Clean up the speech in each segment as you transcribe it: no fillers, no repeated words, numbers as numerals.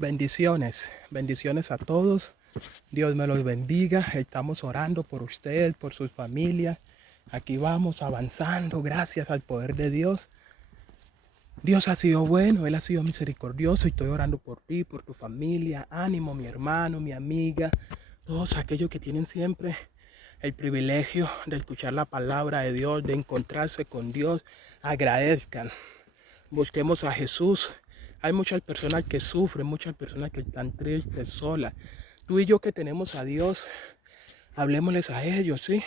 Bendiciones, bendiciones a todos. Dios me los bendiga. Estamos orando por ustedes, por sus familias. Aquí vamos avanzando gracias al poder de Dios. Dios ha sido bueno, Él ha sido misericordioso y estoy orando por ti, por tu familia. Ánimo, mi hermano, mi amiga, todos aquellos que tienen siempre el privilegio de escuchar la palabra de Dios, de encontrarse con Dios. Agradezcan, busquemos a Jesús. Hay muchas personas que sufren, muchas personas que están tristes, solas. Tú y yo que tenemos a Dios, hablemosles a ellos, ¿sí?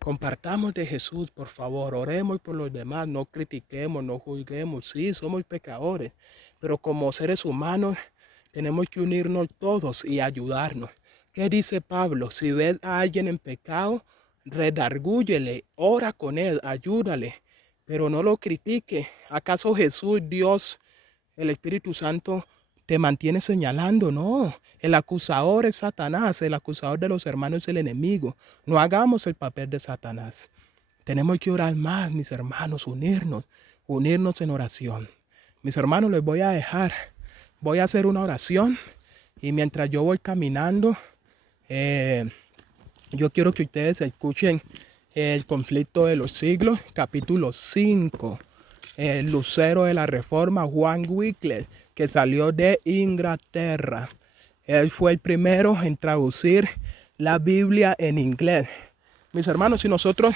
Compartamos de Jesús, por favor. Oremos por los demás, no critiquemos, no juzguemos. Sí, somos pecadores, pero como seres humanos tenemos que unirnos todos y ayudarnos. ¿Qué dice Pablo? Si ves a alguien en pecado, redargúyele, ora con él, ayúdale, pero no lo critique. ¿Acaso Jesús, Dios, el Espíritu Santo te mantiene señalando? No, el acusador es Satanás, el acusador de los hermanos es el enemigo. No hagamos el papel de Satanás. Tenemos que orar más, mis hermanos, unirnos en oración. Mis hermanos, les voy a dejar, voy a hacer una oración y mientras yo voy caminando, yo quiero que ustedes escuchen el conflicto de los siglos, capítulo 5. El lucero de la reforma, Juan Wycliffe, que salió de Inglaterra. Él fue el primero en traducir la Biblia en inglés. Mis hermanos, si nosotros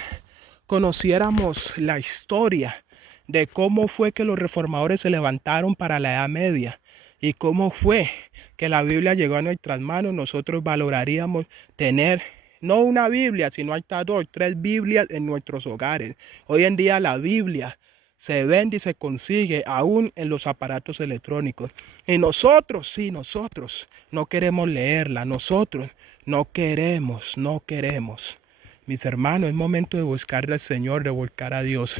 conociéramos la historia de cómo fue que los reformadores se levantaron para la Edad Media y cómo fue que la Biblia llegó a nuestras manos, nosotros valoraríamos tener no una Biblia, sino hasta 2, 3 Biblias en nuestros hogares. Hoy en día la Biblia se vende y se consigue aún en los aparatos electrónicos. Y nosotros, sí, nosotros no queremos leerla. Nosotros no queremos. Mis hermanos, es momento de buscar al Señor, de buscar a Dios.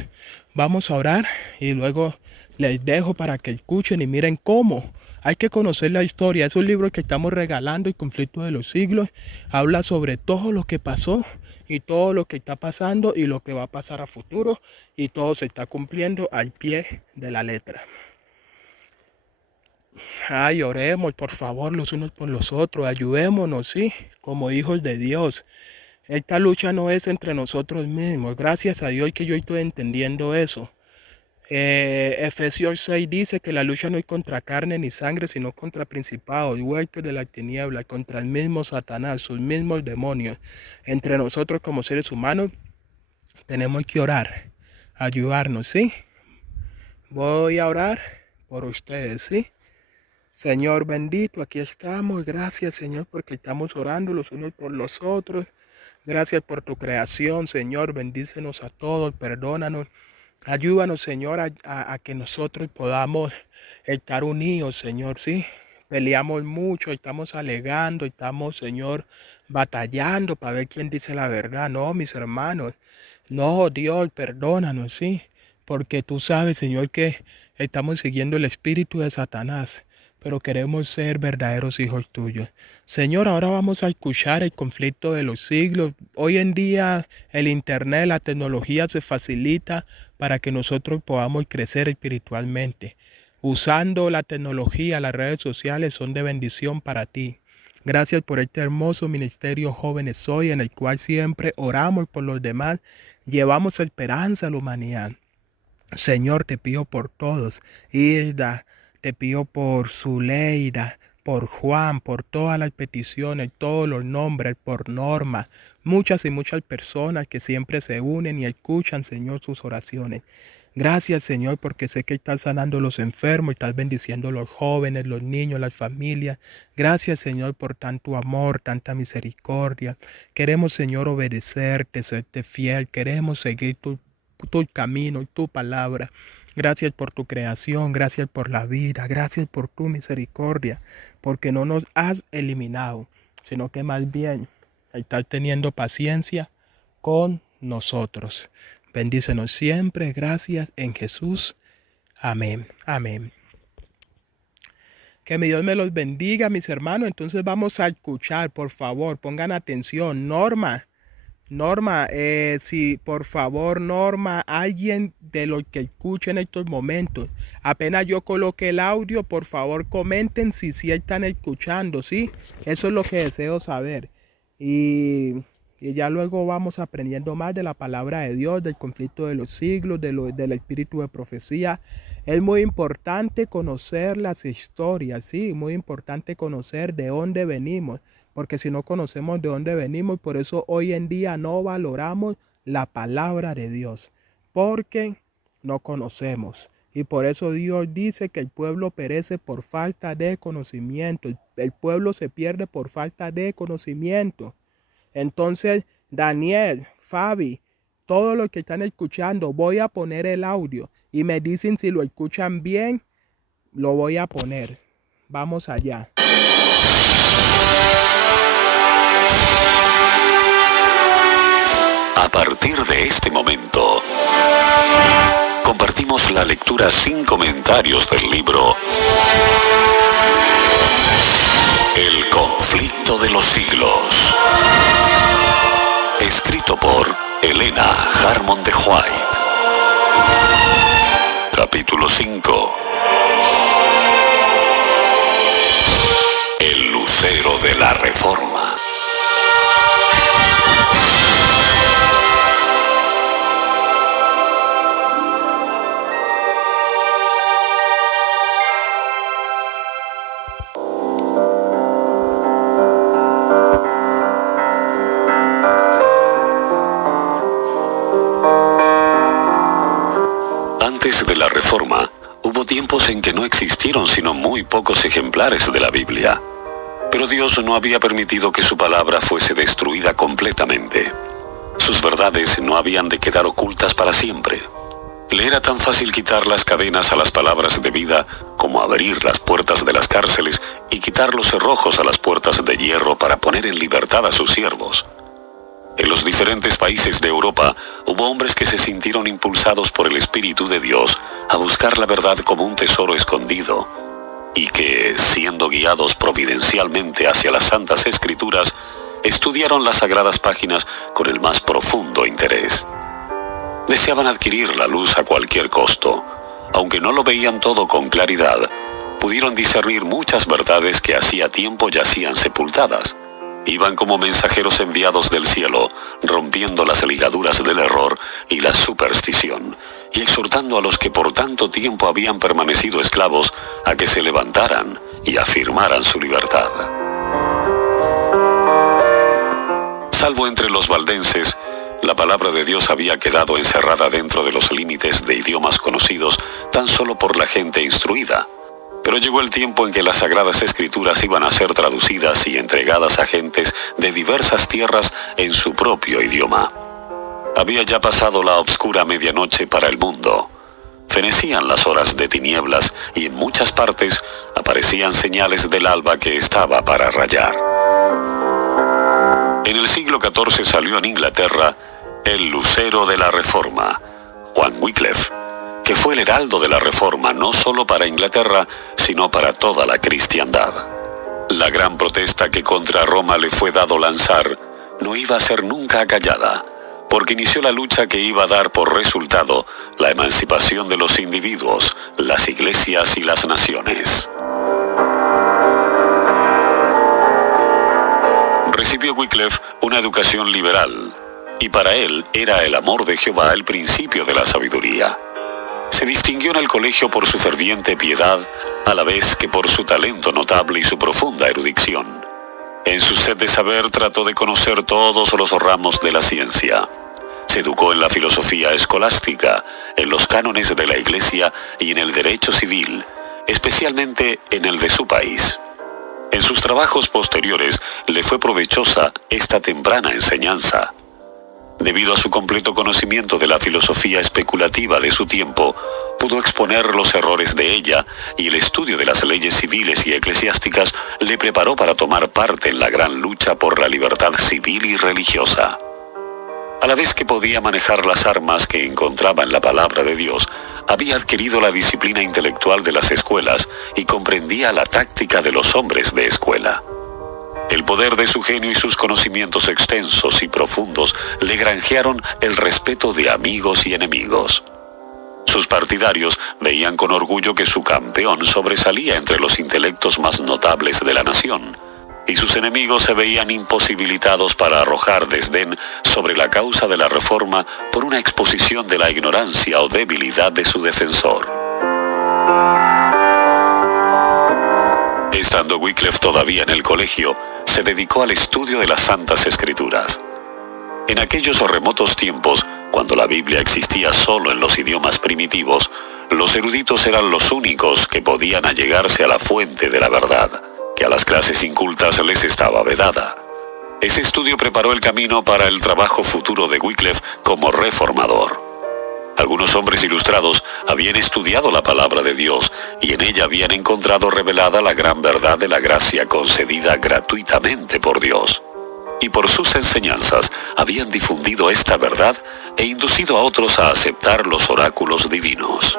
Vamos a orar y luego les dejo para que escuchen y miren cómo. Hay que conocer la historia. Es un libro que estamos regalando, El conflicto de los siglos. Habla sobre todo lo que pasó y todo lo que está pasando y lo que va a pasar a futuro, y todo se está cumpliendo al pie de la letra. Ay, oremos por favor los unos por los otros, ayudémonos, sí, como hijos de Dios. Esta lucha no es entre nosotros mismos, gracias a Dios que yo estoy entendiendo eso. Efesios 6 dice que la lucha no es contra carne ni sangre, sino contra principados, huestes de la tiniebla, contra el mismo Satanás, sus mismos demonios. Entre nosotros como seres humanos tenemos que orar, ayudarnos, ¿sí? Voy a orar por ustedes, ¿sí? Señor bendito, aquí estamos. Gracias, Señor, porque estamos orando los unos por los otros. Gracias por tu creación, Señor. Bendícenos a todos, perdónanos. Ayúdanos, Señor, a que nosotros podamos estar unidos, Señor, ¿sí? Peleamos mucho, estamos alegando, estamos, Señor, batallando para ver quién dice la verdad. No, mis hermanos. No, Dios, perdónanos, ¿sí? Porque tú sabes, Señor, que estamos siguiendo el espíritu de Satanás, pero queremos ser verdaderos hijos tuyos. Señor, ahora vamos a escuchar el conflicto de los siglos. Hoy en día el internet, la tecnología se facilita para que nosotros podamos crecer espiritualmente. Usando la tecnología, las redes sociales son de bendición para ti. Gracias por este hermoso ministerio Jóvenes Hoy, en el cual siempre oramos por los demás, llevamos esperanza a la humanidad. Señor, te pido por todos. Hilda, te pido por Zuleida, por Juan, por todas las peticiones, todos los nombres, por Norma, muchas y muchas personas que siempre se unen y escuchan, Señor, sus oraciones. Gracias, Señor, porque sé que estás sanando a los enfermos, estás bendiciendo a los jóvenes, los niños, las familias. Gracias, Señor, por tanto amor, tanta misericordia. Queremos, Señor, obedecerte, serte fiel. Queremos seguir tu camino y tu palabra. Gracias por tu creación, gracias por la vida, gracias por tu misericordia, porque no nos has eliminado, sino que más bien estás teniendo paciencia con nosotros. Bendícenos siempre, gracias en Jesús. Amén, amén. Que mi Dios me los bendiga, mis hermanos. Entonces vamos a escuchar, por favor, pongan atención. Norma, Norma, si por favor, Norma, alguien de los que escuchen en estos momentos, apenas yo coloque el audio, por favor comenten si sí están escuchando, ¿sí? Eso es lo que deseo saber. Y ya luego vamos aprendiendo más de la palabra de Dios, del conflicto de los siglos, del espíritu de profecía. Es muy importante conocer las historias, sí, muy importante conocer de dónde venimos, porque si no conocemos de dónde venimos, por eso hoy en día no valoramos la palabra de Dios, porque no conocemos. Y por eso Dios dice que el pueblo perece por falta de conocimiento. El pueblo se pierde por falta de conocimiento. Entonces, Daniel, Fabi, todos los que están escuchando, voy a poner el audio y me dicen si lo escuchan bien, lo voy a poner. Vamos allá. A partir de este momento, compartimos la lectura sin comentarios del libro El conflicto de los siglos, escrito por Helena Harmon de White. Capítulo 5. El lucero de la Reforma. Antes de la Reforma, hubo tiempos en que no existieron sino muy pocos ejemplares de la Biblia. Pero Dios no había permitido que su palabra fuese destruida completamente. Sus verdades no habían de quedar ocultas para siempre. Le era tan fácil quitar las cadenas a las palabras de vida como abrir las puertas de las cárceles y quitar los cerrojos a las puertas de hierro para poner en libertad a sus siervos. En los diferentes países de Europa hubo hombres que se sintieron impulsados por el Espíritu de Dios a buscar la verdad como un tesoro escondido y que, siendo guiados providencialmente hacia las Santas Escrituras, estudiaron las sagradas páginas con el más profundo interés. Deseaban adquirir la luz a cualquier costo. Aunque no lo veían todo con claridad, pudieron discernir muchas verdades que hacía tiempo yacían sepultadas. Iban como mensajeros enviados del cielo, rompiendo las ligaduras del error y la superstición, y exhortando a los que por tanto tiempo habían permanecido esclavos a que se levantaran y afirmaran su libertad. Salvo entre los valdenses, la palabra de Dios había quedado encerrada dentro de los límites de idiomas conocidos tan solo por la gente instruida. Pero llegó el tiempo en que las Sagradas Escrituras iban a ser traducidas y entregadas a gentes de diversas tierras en su propio idioma. Había ya pasado la obscura medianoche para el mundo. Fenecían las horas de tinieblas y en muchas partes aparecían señales del alba que estaba para rayar. En el siglo XIV salió en Inglaterra el lucero de la Reforma, Juan Wycliffe, que fue el heraldo de la Reforma no solo para Inglaterra, sino para toda la cristiandad. La gran protesta que contra Roma le fue dado lanzar no iba a ser nunca acallada, porque inició la lucha que iba a dar por resultado la emancipación de los individuos, las iglesias y las naciones. Recibió Wycliffe una educación liberal, y para él era el amor de Jehová el principio de la sabiduría. Se distinguió en el colegio por su ferviente piedad, a la vez que por su talento notable y su profunda erudición. En su sed de saber trató de conocer todos los ramos de la ciencia. Se educó en la filosofía escolástica, en los cánones de la Iglesia y en el derecho civil, especialmente en el de su país. En sus trabajos posteriores le fue provechosa esta temprana enseñanza. Debido a su completo conocimiento de la filosofía especulativa de su tiempo, pudo exponer los errores de ella y el estudio de las leyes civiles y eclesiásticas le preparó para tomar parte en la gran lucha por la libertad civil y religiosa. A la vez que podía manejar las armas que encontraba en la palabra de Dios, había adquirido la disciplina intelectual de las escuelas y comprendía la táctica de los hombres de escuela. El poder de su genio y sus conocimientos extensos y profundos le granjearon el respeto de amigos y enemigos. Sus partidarios veían con orgullo que su campeón sobresalía entre los intelectos más notables de la nación, y sus enemigos se veían imposibilitados para arrojar desdén sobre la causa de la reforma por una exposición de la ignorancia o debilidad de su defensor. Estando Wycliffe todavía en el colegio, se dedicó al estudio de las Santas Escrituras. En aquellos remotos tiempos, cuando la Biblia existía solo en los idiomas primitivos, los eruditos eran los únicos que podían allegarse a la fuente de la verdad, que a las clases incultas les estaba vedada. Ese estudio preparó el camino para el trabajo futuro de Wycliffe como reformador. Algunos hombres ilustrados habían estudiado la palabra de Dios y en ella habían encontrado revelada la gran verdad de la gracia concedida gratuitamente por Dios. Y por sus enseñanzas habían difundido esta verdad e inducido a otros a aceptar los oráculos divinos.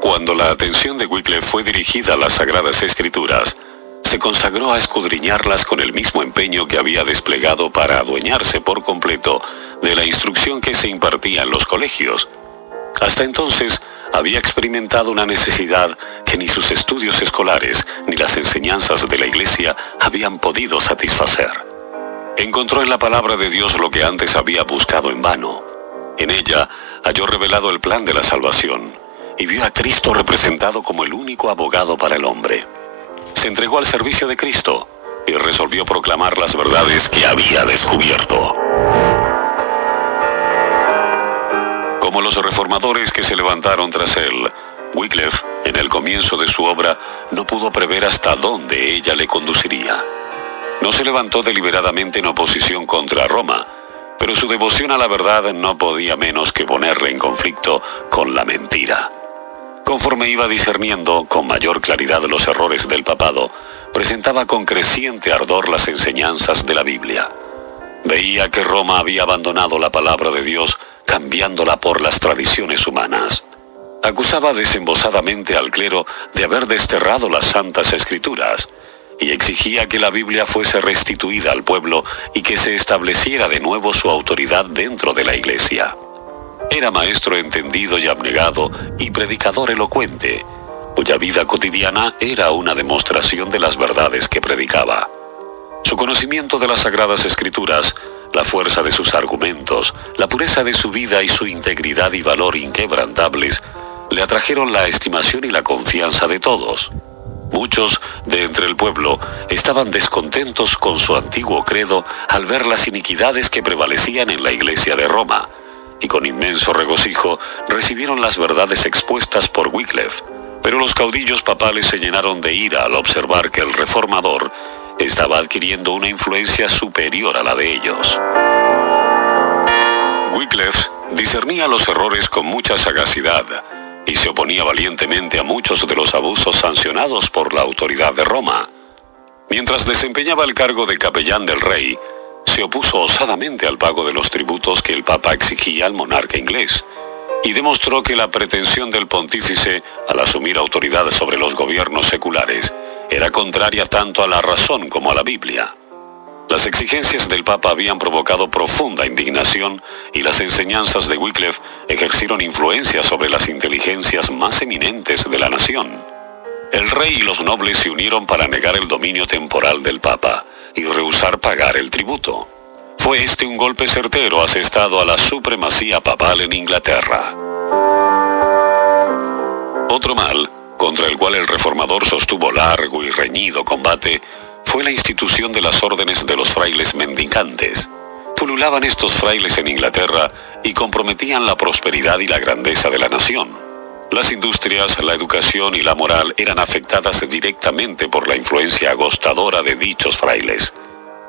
Cuando la atención de Wycliffe fue dirigida a las Sagradas Escrituras, se consagró a escudriñarlas con el mismo empeño que había desplegado para adueñarse por completo de la instrucción que se impartía en los colegios. Hasta entonces había experimentado una necesidad que ni sus estudios escolares ni las enseñanzas de la Iglesia habían podido satisfacer. Encontró en la palabra de Dios lo que antes había buscado en vano. En ella halló revelado el plan de la salvación y vio a Cristo representado como el único abogado para el hombre. Se entregó al servicio de Cristo y resolvió proclamar las verdades que había descubierto. Como los reformadores que se levantaron tras él, Wycliffe, en el comienzo de su obra, no pudo prever hasta dónde ella le conduciría. No se levantó deliberadamente en oposición contra Roma, pero su devoción a la verdad no podía menos que ponerle en conflicto con la mentira. Conforme iba discerniendo con mayor claridad los errores del papado, presentaba con creciente ardor las enseñanzas de la Biblia. Veía que Roma había abandonado la palabra de Dios, cambiándola por las tradiciones humanas. Acusaba desembosadamente al clero de haber desterrado las Santas Escrituras y exigía que la Biblia fuese restituida al pueblo y que se estableciera de nuevo su autoridad dentro de la Iglesia. Era maestro entendido y abnegado y predicador elocuente, cuya vida cotidiana era una demostración de las verdades que predicaba. Su conocimiento de las Sagradas Escrituras, la fuerza de sus argumentos, la pureza de su vida y su integridad y valor inquebrantables le atrajeron la estimación y la confianza de todos. Muchos de entre el pueblo estaban descontentos con su antiguo credo al ver las iniquidades que prevalecían en la Iglesia de Roma, y con inmenso regocijo recibieron las verdades expuestas por Wycliffe, pero los caudillos papales se llenaron de ira al observar que el reformador estaba adquiriendo una influencia superior a la de ellos. Wycliffe discernía los errores con mucha sagacidad y se oponía valientemente a muchos de los abusos sancionados por la autoridad de Roma. Mientras desempeñaba el cargo de capellán del rey, se opuso osadamente al pago de los tributos que el Papa exigía al monarca inglés, y demostró que la pretensión del pontífice al asumir autoridad sobre los gobiernos seculares era contraria tanto a la razón como a la Biblia. Las exigencias del Papa habían provocado profunda indignación y las enseñanzas de Wycliffe ejercieron influencia sobre las inteligencias más eminentes de la nación. El rey y los nobles se unieron para negar el dominio temporal del Papa y rehusar pagar el tributo. Fue este un golpe certero asestado a la supremacía papal en Inglaterra. Otro mal, contra el cual el reformador sostuvo largo y reñido combate, fue la institución de las órdenes de los frailes mendicantes. Pululaban estos frailes en Inglaterra y comprometían la prosperidad y la grandeza de la nación. Las industrias, la educación y la moral eran afectadas directamente por la influencia agostadora de dichos frailes.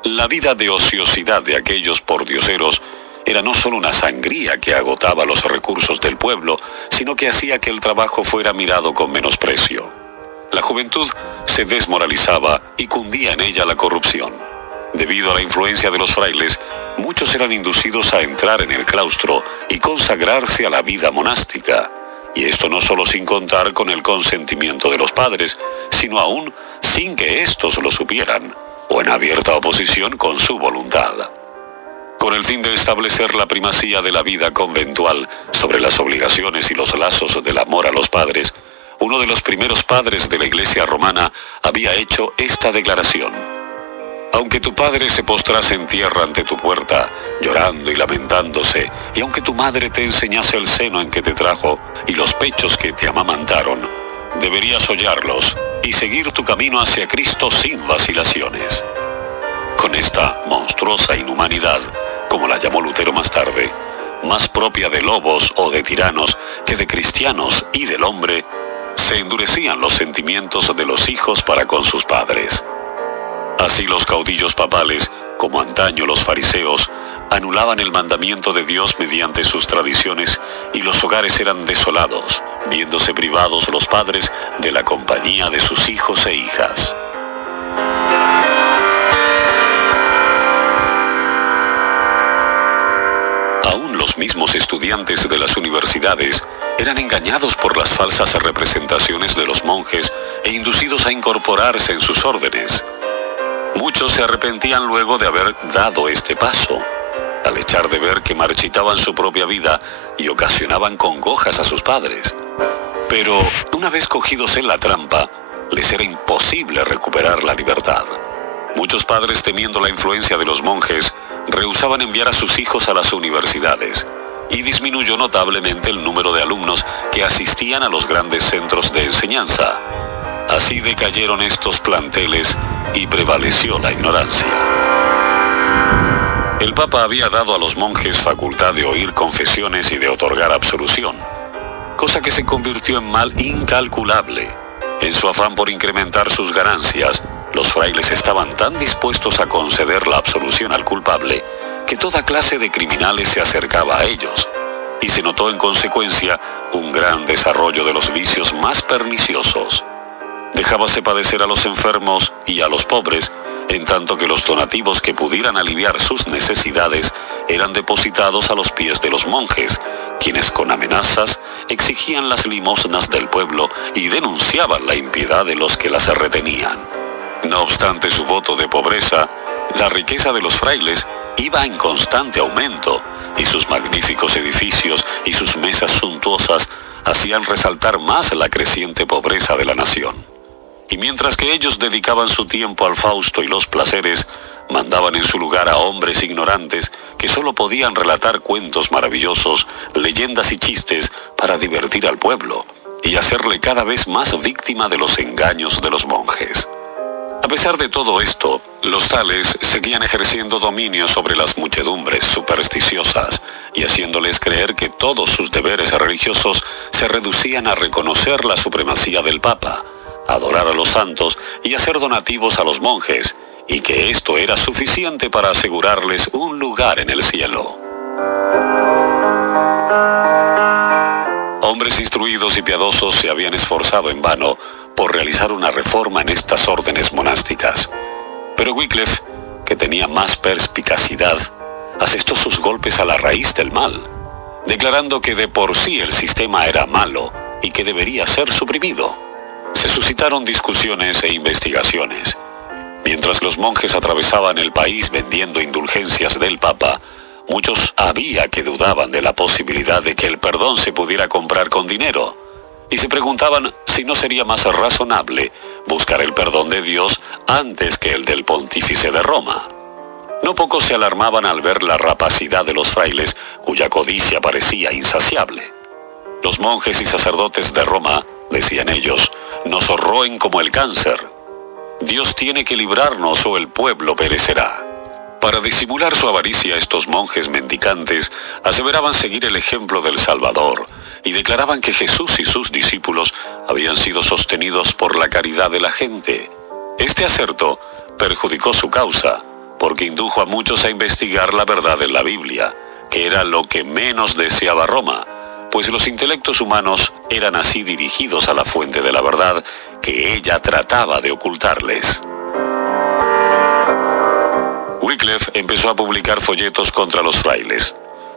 La vida de ociosidad de aquellos pordioseros era no solo una sangría que agotaba los recursos del pueblo, sino que hacía que el trabajo fuera mirado con menosprecio. La juventud se desmoralizaba y cundía en ella la corrupción. Debido a la influencia de los frailes, muchos eran inducidos a entrar en el claustro y consagrarse a la vida monástica, Y esto no solo sin contar con el consentimiento de los padres, sino aún sin que éstos lo supieran, o en abierta oposición con su voluntad. Con el fin de establecer la primacía de la vida conventual sobre las obligaciones y los lazos del amor a los padres, uno de los primeros padres de la Iglesia romana había hecho esta declaración: aunque tu padre se postrase en tierra ante tu puerta, llorando y lamentándose, y aunque tu madre te enseñase el seno en que te trajo y los pechos que te amamantaron, deberías hollarlos y seguir tu camino hacia Cristo sin vacilaciones. Con esta monstruosa inhumanidad, como la llamó Lutero más tarde, más propia de lobos o de tiranos que de cristianos y del hombre, se endurecían los sentimientos de los hijos para con sus padres. Así los caudillos papales, como antaño los fariseos, anulaban el mandamiento de Dios mediante sus tradiciones y los hogares eran desolados, viéndose privados los padres de la compañía de sus hijos e hijas. Aún los mismos estudiantes de las universidades eran engañados por las falsas representaciones de los monjes e inducidos a incorporarse en sus órdenes. Muchos se arrepentían luego de haber dado este paso, al echar de ver que marchitaban su propia vida y ocasionaban congojas a sus padres. Pero una vez cogidos en la trampa, les era imposible recuperar la libertad. Muchos padres, temiendo la influencia de los monjes, rehusaban enviar a sus hijos a las universidades, y disminuyó notablemente el número de alumnos que asistían a los grandes centros de enseñanza. Así decayeron estos planteles y prevaleció la ignorancia. El Papa había dado a los monjes facultad de oír confesiones y de otorgar absolución, cosa que se convirtió en mal incalculable. En su afán por incrementar sus ganancias, los frailes estaban tan dispuestos a conceder la absolución al culpable que toda clase de criminales se acercaba a ellos, y se notó en consecuencia un gran desarrollo de los vicios más perniciosos. Dejábase padecer a los enfermos y a los pobres, en tanto que los donativos que pudieran aliviar sus necesidades eran depositados a los pies de los monjes, quienes con amenazas exigían las limosnas del pueblo y denunciaban la impiedad de los que las retenían. No obstante su voto de pobreza, la riqueza de los frailes iba en constante aumento, y sus magníficos edificios y sus mesas suntuosas hacían resaltar más la creciente pobreza de la nación. Y mientras que ellos dedicaban su tiempo al fausto y los placeres, mandaban en su lugar a hombres ignorantes que solo podían relatar cuentos maravillosos, leyendas y chistes para divertir al pueblo y hacerle cada vez más víctima de los engaños de los monjes. A pesar de todo esto, los tales seguían ejerciendo dominio sobre las muchedumbres supersticiosas y haciéndoles creer que todos sus deberes religiosos se reducían a reconocer la supremacía del Papa, adorar a los santos y hacer donativos a los monjes, y que esto era suficiente para asegurarles un lugar en el cielo. Hombres instruidos y piadosos se habían esforzado en vano por realizar una reforma en estas órdenes monásticas. Pero Wycliffe, que tenía más perspicacidad, asestó sus golpes a la raíz del mal, declarando que de por sí el sistema era malo y que debería ser suprimido. Se suscitaron discusiones e investigaciones. Mientras los monjes atravesaban el país vendiendo indulgencias del Papa, muchos había que dudaban de la posibilidad de que el perdón se pudiera comprar con dinero, y se preguntaban si no sería más razonable buscar el perdón de Dios antes que el del pontífice de Roma. No pocos se alarmaban al ver la rapacidad de los frailes, cuya codicia parecía insaciable. Los monjes y sacerdotes de Roma, decían ellos, nos roen como el cáncer. Dios tiene que librarnos o el pueblo perecerá. Para disimular su avaricia, estos monjes mendicantes aseveraban seguir el ejemplo del Salvador y declaraban que Jesús y sus discípulos habían sido sostenidos por la caridad de la gente. Este aserto perjudicó su causa, porque indujo a muchos a investigar la verdad en la Biblia, que era lo que menos deseaba Roma, pues los intelectos humanos eran así dirigidos a la fuente de la verdad que ella trataba de ocultarles. Wycliffe empezó a publicar folletos contra los frailes.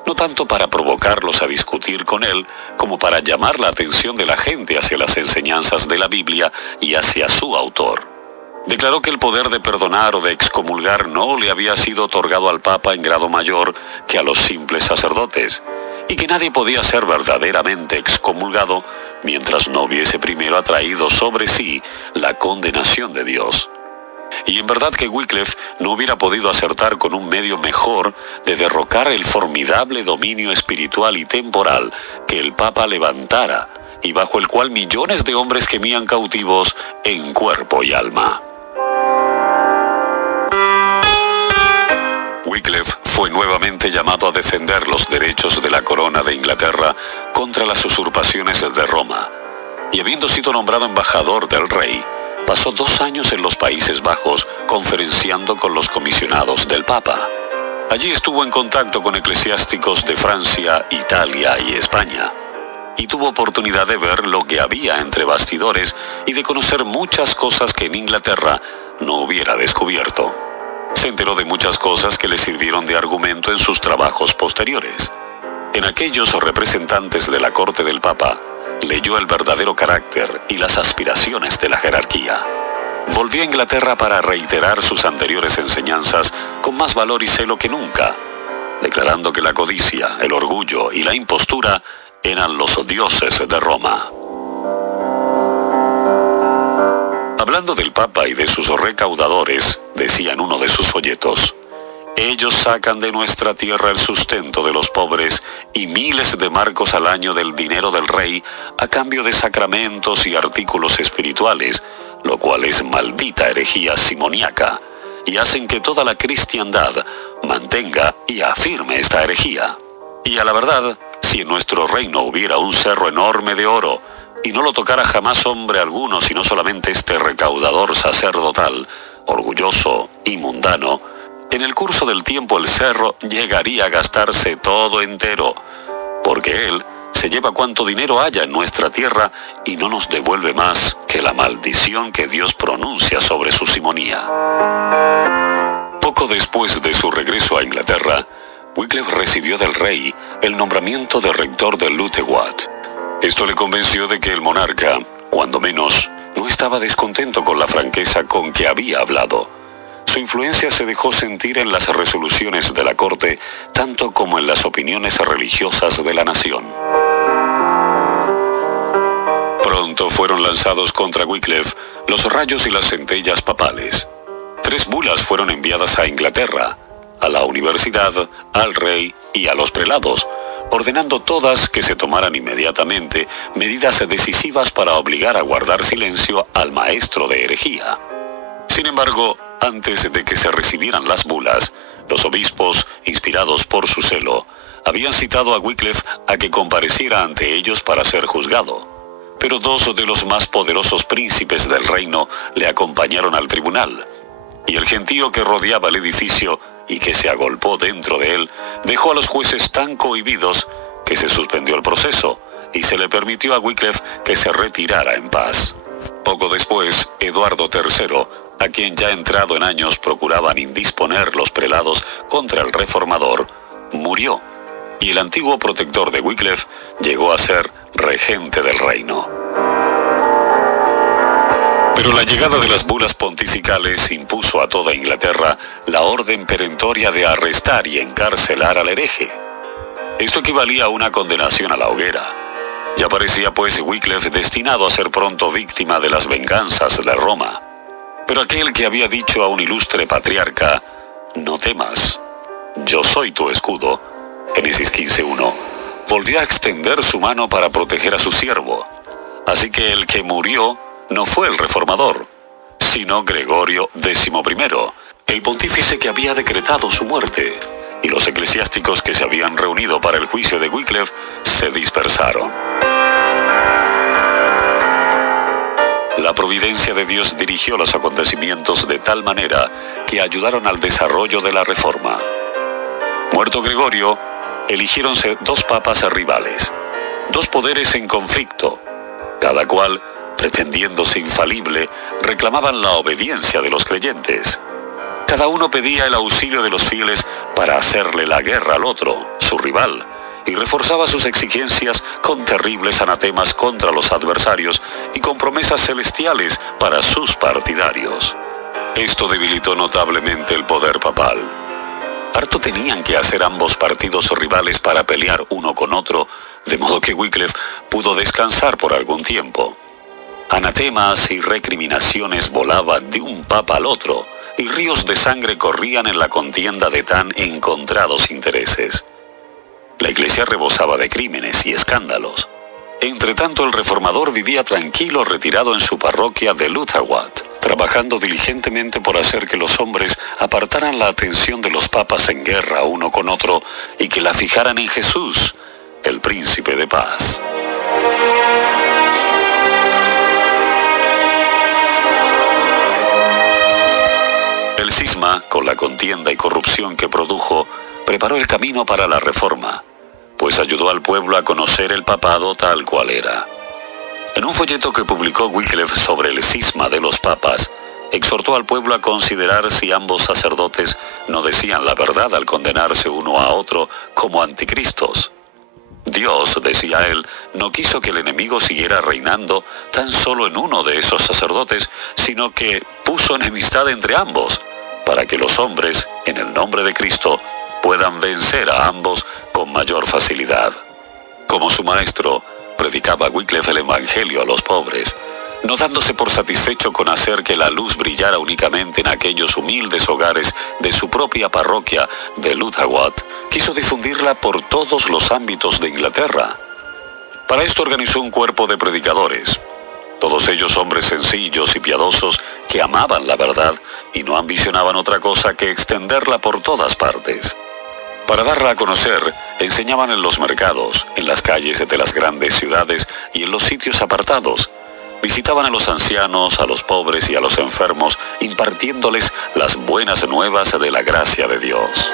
no tanto para provocarlos a discutir con él, como para llamar la atención de la gente hacia las enseñanzas de la Biblia y hacia su autor. Declaró que el poder de perdonar o de excomulgar no le había sido otorgado al Papa en grado mayor que a los simples sacerdotes, y que nadie podía ser verdaderamente excomulgado mientras no hubiese primero atraído sobre sí la condenación de Dios. Y en verdad que Wycliffe no hubiera podido acertar con un medio mejor de derrocar el formidable dominio espiritual y temporal que el Papa levantara y bajo el cual millones de hombres gemían cautivos en cuerpo y alma. Wycliffe fue nuevamente llamado a defender los derechos de la corona de Inglaterra contra las usurpaciones de Roma, y habiendo sido nombrado embajador del rey, pasó 2 años en los Países Bajos conferenciando con los comisionados del Papa. Allí estuvo en contacto con eclesiásticos de Francia, Italia y España, y tuvo oportunidad de ver lo que había entre bastidores y de conocer muchas cosas que en Inglaterra no hubiera descubierto. Se enteró de muchas cosas que le sirvieron de argumento en sus trabajos posteriores. En aquellos representantes de la corte del Papa, leyó el verdadero carácter y las aspiraciones de la jerarquía. Volvió a Inglaterra para reiterar sus anteriores enseñanzas con más valor y celo que nunca, declarando que la codicia, el orgullo y la impostura eran los dioses de Roma. Hablando del Papa y de sus recaudadores, decía en uno de sus folletos: ellos sacan de nuestra tierra el sustento de los pobres y miles de marcos al año del dinero del rey a cambio de sacramentos y artículos espirituales, lo cual es maldita herejía simoníaca, y hacen que toda la cristiandad mantenga y afirme esta herejía. Y a la verdad, si en nuestro reino hubiera un cerro enorme de oro, y no lo tocara jamás hombre alguno, sino solamente este recaudador sacerdotal, orgulloso y mundano, en el curso del tiempo el cerro llegaría a gastarse todo entero, porque él se lleva cuanto dinero haya en nuestra tierra y no nos devuelve más que la maldición que Dios pronuncia sobre su simonía. Poco después de su regreso a Inglaterra, Wycliffe recibió del rey el nombramiento de rector de Lutewat. Esto le convenció de que el monarca, cuando menos, no estaba descontento con la franqueza con que había hablado. Su influencia se dejó sentir en las resoluciones de la corte, tanto como en las opiniones religiosas de la nación. Pronto fueron lanzados contra Wycliffe los rayos y las centellas papales. 3 bulas fueron enviadas a Inglaterra, a la universidad, al rey y a los prelados, ordenando todas que se tomaran inmediatamente medidas decisivas para obligar a guardar silencio al maestro de herejía. Sin embargo, antes de que se recibieran las bulas, los obispos, inspirados por su celo, habían citado a Wycliffe a que compareciera ante ellos para ser juzgado. Pero 2 de los más poderosos príncipes del reino le acompañaron al tribunal, y el gentío que rodeaba el edificio y que se agolpó dentro de él, dejó a los jueces tan cohibidos que se suspendió el proceso y se le permitió a Wycliffe que se retirara en paz. Poco después, Eduardo III, a quien ya entrado en años procuraban indisponer los prelados contra el reformador, murió, y el antiguo protector de Wycliffe llegó a ser regente del reino. Pero la llegada de las bulas pontificales impuso a toda Inglaterra la orden perentoria de arrestar y encarcelar al hereje. Esto equivalía a una condenación a la hoguera. Ya parecía pues Wycliffe destinado a ser pronto víctima de las venganzas de Roma. Pero aquel que había dicho a un ilustre patriarca: no temas, yo soy tu escudo, Génesis 15:1, volvió a extender su mano para proteger a su siervo. Así que el que murió no fue el reformador, sino Gregorio XI, el pontífice que había decretado su muerte, y los eclesiásticos que se habían reunido para el juicio de Wycliffe se dispersaron. La providencia de Dios dirigió los acontecimientos de tal manera que ayudaron al desarrollo de la Reforma. Muerto Gregorio, eligiéronse 2 papas rivales, 2 poderes en conflicto, cada cual, pretendiéndose infalible, reclamaban la obediencia de los creyentes. Cada uno pedía el auxilio de los fieles para hacerle la guerra al otro, su rival, y reforzaba sus exigencias con terribles anatemas contra los adversarios y con promesas celestiales para sus partidarios. Esto debilitó notablemente el poder papal. Harto tenían que hacer ambos partidos rivales para pelear uno con otro, de modo que Wycliffe pudo descansar por algún tiempo. Anatemas y recriminaciones volaban de un papa al otro, y ríos de sangre corrían en la contienda de tan encontrados intereses. La iglesia rebosaba de crímenes y escándalos. Entretanto, el reformador vivía tranquilo retirado en su parroquia de Lutherwatt, trabajando diligentemente por hacer que los hombres apartaran la atención de los papas en guerra uno con otro y que la fijaran en Jesús, el príncipe de paz. El cisma, con la contienda y corrupción que produjo, preparó el camino para la reforma, pues ayudó al pueblo a conocer el papado tal cual era. En un folleto que publicó Wycliffe sobre el cisma de los papas, exhortó al pueblo a considerar si ambos sacerdotes no decían la verdad al condenarse uno a otro como anticristos. Dios, decía él, no quiso que el enemigo siguiera reinando tan solo en uno de esos sacerdotes, sino que puso enemistad entre ambos, para que los hombres, en el nombre de Cristo, puedan vencer a ambos con mayor facilidad. Como su maestro, predicaba Wycliffe el Evangelio a los pobres, no dándose por satisfecho con hacer que la luz brillara únicamente en aquellos humildes hogares de su propia parroquia de Lutherwatt, quiso difundirla por todos los ámbitos de Inglaterra. Para esto organizó un cuerpo de predicadores, todos ellos hombres sencillos y piadosos que amaban la verdad y no ambicionaban otra cosa que extenderla por todas partes. Para darla a conocer, enseñaban en los mercados, en las calles de las grandes ciudades y en los sitios apartados. Visitaban a los ancianos, a los pobres y a los enfermos, impartiéndoles las buenas nuevas de la gracia de Dios.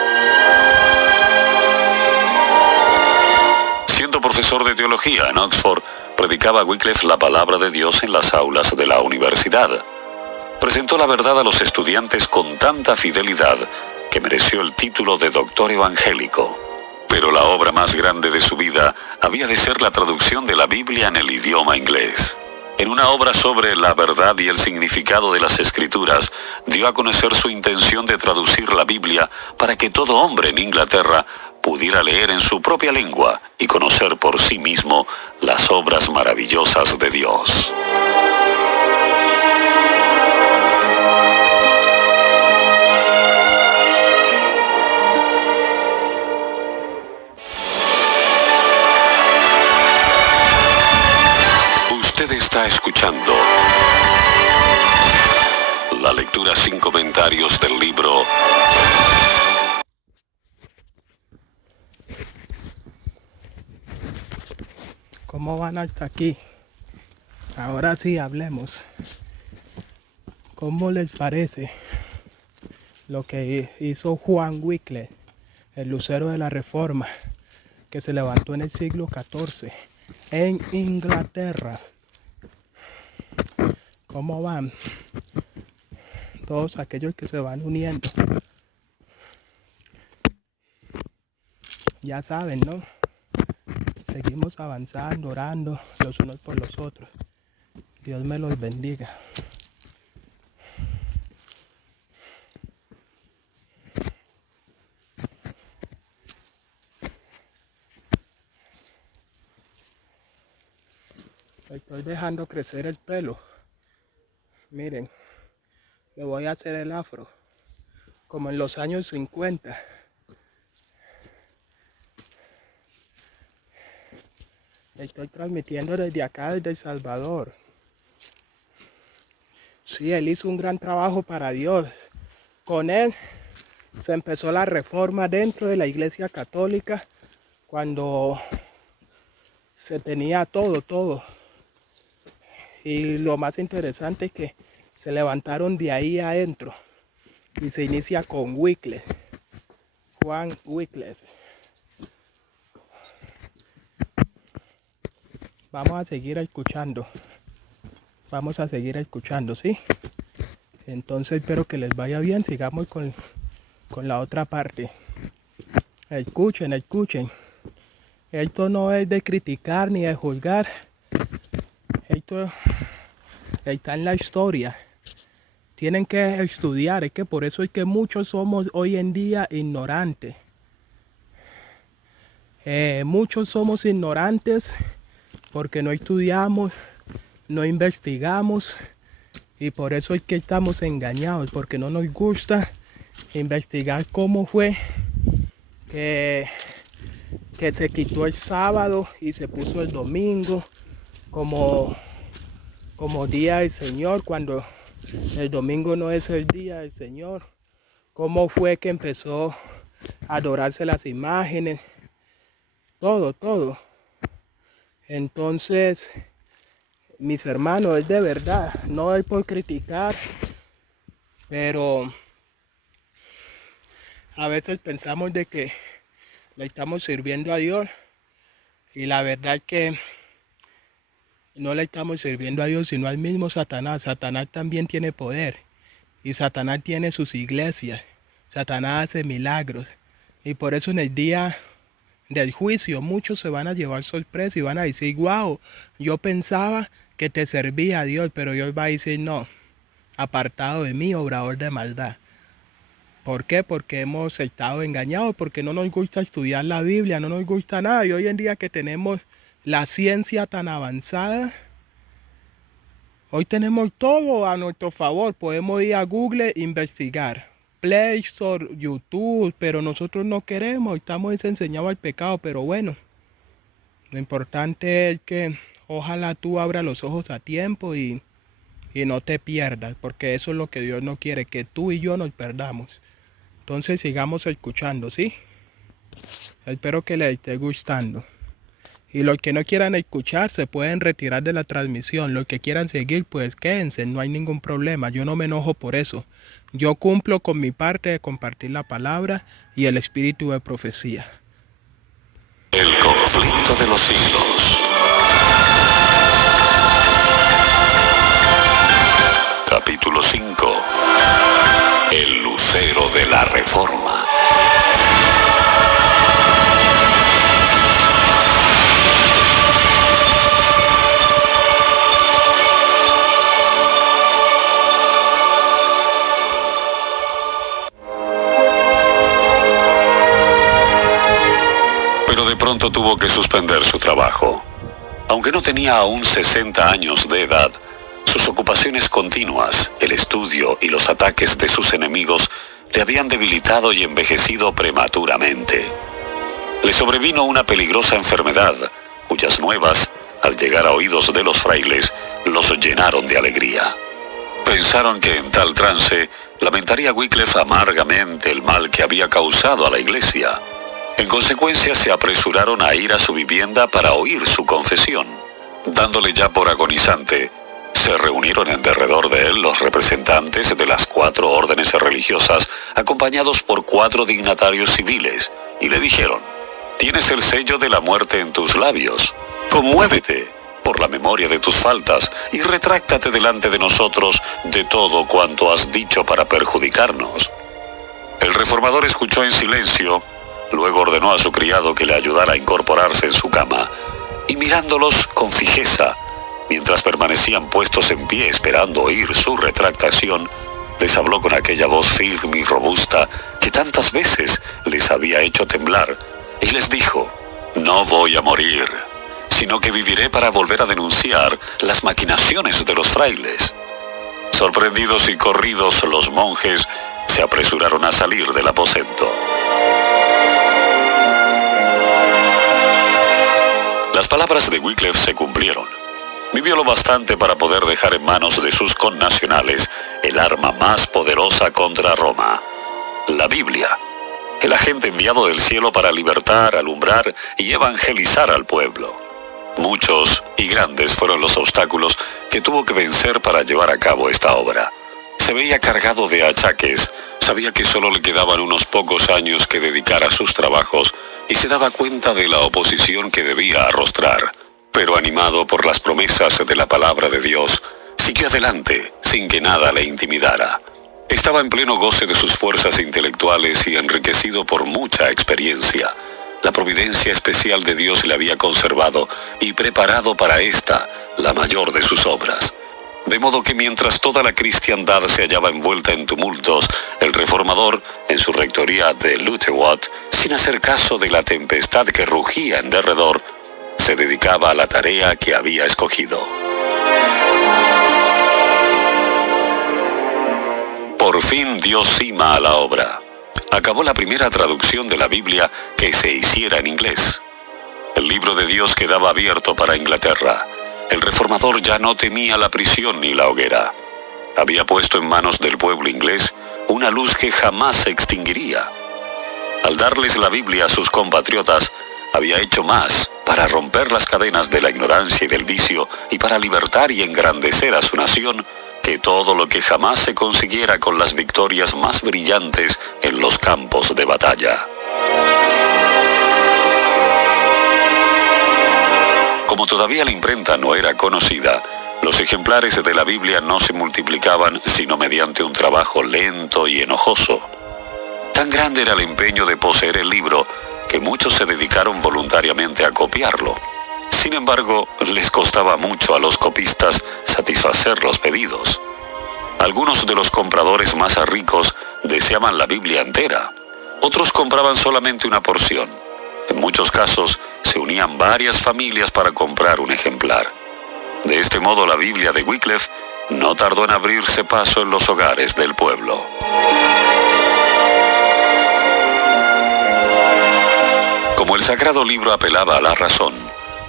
Siendo profesor de teología en Oxford, predicaba Wycliffe la palabra de Dios en las aulas de la universidad. Presentó la verdad a los estudiantes con tanta fidelidad que mereció el título de doctor evangélico. Pero la obra más grande de su vida había de ser la traducción de la Biblia en el idioma inglés. En una obra sobre la verdad y el significado de las Escrituras, dio a conocer su intención de traducir la Biblia para que todo hombre en Inglaterra pudiera leer en su propia lengua y conocer por sí mismo las obras maravillosas de Dios. Usted está escuchando la lectura sin comentarios del libro ¿Cómo van hasta aquí? Ahora sí hablemos. ¿Cómo les parece lo que hizo Juan Wycliffe, el lucero de la Reforma, que se levantó en el siglo XIV en Inglaterra? ¿Cómo van todos aquellos que se van uniendo? Ya saben, ¿no? Seguimos avanzando, orando los unos por los otros. Dios me los bendiga. Estoy dejando crecer el pelo. Miren, me voy a hacer el afro, como en los años 50. Estoy transmitiendo desde acá, desde El Salvador. Sí, él hizo un gran trabajo para Dios. Con él se empezó la reforma dentro de la Iglesia Católica, cuando se tenía todo. Y lo más interesante es que se levantaron de ahí adentro. Y se inicia con Wycliffe, Juan Wycliffe. Vamos a seguir escuchando. ¿Sí? Entonces espero que les vaya bien. Sigamos con la otra parte. Escuchen, escuchen. Esto no es de criticar ni de juzgar. Esto está en la historia. Tienen que estudiar. Es que por eso es que muchos somos hoy en día ignorantes. Muchos somos ignorantes porque no estudiamos, no investigamos y por eso es que estamos engañados, porque no nos gusta investigar cómo fue que se quitó el sábado y se puso el domingo como día del Señor, cuando el domingo no es el día del Señor. Cómo fue que empezó a adorarse las imágenes, todo. Entonces, mis hermanos, es de verdad, no es por criticar, pero a veces pensamos de que le estamos sirviendo a Dios y la verdad es que no le estamos sirviendo a Dios sino al mismo Satanás. Satanás también tiene poder y Satanás tiene sus iglesias. Satanás hace milagros y por eso en el día del juicio muchos se van a llevar sorpresa y van a decir, wow, yo pensaba que te servía a Dios, pero Dios va a decir, no, apartado de mí, obrador de maldad. ¿Por qué? Porque hemos estado engañados, porque no nos gusta estudiar la Biblia, no nos gusta nada. Y hoy en día que tenemos la ciencia tan avanzada, hoy tenemos todo a nuestro favor. Podemos ir a Google e investigar. Play Store, YouTube, pero nosotros no queremos, estamos desenseñados al pecado, pero bueno, lo importante es que ojalá tú abras los ojos a tiempo y no te pierdas, porque eso es lo que Dios no quiere, que tú y yo nos perdamos. Entonces sigamos escuchando, ¿sí? Espero que les esté gustando. Y los que no quieran escuchar se pueden retirar de la transmisión. Los que quieran seguir, pues quédense, no hay ningún problema. Yo no me enojo por eso. Yo cumplo con mi parte de compartir la palabra y el espíritu de profecía. El conflicto de los siglos. Capítulo 5. El lucero de la reforma. Pero de pronto tuvo que suspender su trabajo. Aunque no tenía aún 60 años de edad, sus ocupaciones continuas, el estudio y los ataques de sus enemigos le habían debilitado y envejecido prematuramente. Le sobrevino una peligrosa enfermedad, cuyas nuevas, al llegar a oídos de los frailes, los llenaron de alegría. Pensaron que en tal trance lamentaría Wycliffe amargamente el mal que había causado a la iglesia. En consecuencia, se apresuraron a ir a su vivienda para oír su confesión. Dándole ya por agonizante, se reunieron en derredor de él los representantes de las 4 órdenes religiosas, acompañados por 4 dignatarios civiles, y le dijeron: «Tienes el sello de la muerte en tus labios. Conmuévete por la memoria de tus faltas y retráctate delante de nosotros de todo cuanto has dicho para perjudicarnos». El reformador escuchó en silencio. Luego ordenó a su criado que le ayudara a incorporarse en su cama, y mirándolos con fijeza, mientras permanecían puestos en pie esperando oír su retractación, les habló con aquella voz firme y robusta que tantas veces les había hecho temblar, y les dijo: «No voy a morir, sino que viviré para volver a denunciar las maquinaciones de los frailes». Sorprendidos y corridos, los monjes se apresuraron a salir del aposento. Las palabras de Wycliffe se cumplieron. Vivió lo bastante para poder dejar en manos de sus connacionales el arma más poderosa contra Roma, la Biblia, el agente enviado del cielo para libertar, alumbrar y evangelizar al pueblo. Muchos y grandes fueron los obstáculos que tuvo que vencer para llevar a cabo esta obra. Se veía cargado de achaques, sabía que solo le quedaban unos pocos años que dedicar a sus trabajos y se daba cuenta de la oposición que debía arrostrar. Pero animado por las promesas de la palabra de Dios, siguió adelante sin que nada le intimidara. Estaba en pleno goce de sus fuerzas intelectuales y enriquecido por mucha experiencia. La providencia especial de Dios le había conservado y preparado para esta, la mayor de sus obras. De modo que mientras toda la cristiandad se hallaba envuelta en tumultos, el reformador, en su rectoría de Lutherwatt, sin hacer caso de la tempestad que rugía en derredor, se dedicaba a la tarea que había escogido. Por fin dio cima a la obra. Acabó la primera traducción de la Biblia que se hiciera en inglés. El libro de Dios quedaba abierto para Inglaterra. El reformador ya no temía la prisión ni la hoguera. Había puesto en manos del pueblo inglés una luz que jamás se extinguiría. Al darles la Biblia a sus compatriotas, había hecho más para romper las cadenas de la ignorancia y del vicio y para libertar y engrandecer a su nación que todo lo que jamás se consiguiera con las victorias más brillantes en los campos de batalla. Como todavía la imprenta no era conocida, los ejemplares de la Biblia no se multiplicaban sino mediante un trabajo lento y enojoso. Tan grande era el empeño de poseer el libro que muchos se dedicaron voluntariamente a copiarlo. Sin embargo, les costaba mucho a los copistas satisfacer los pedidos. Algunos de los compradores más ricos deseaban la Biblia entera. Otros compraban solamente una porción. En muchos casos, se unían varias familias para comprar un ejemplar. De este modo, la Biblia de Wycliffe no tardó en abrirse paso en los hogares del pueblo. Como el sagrado libro apelaba a la razón,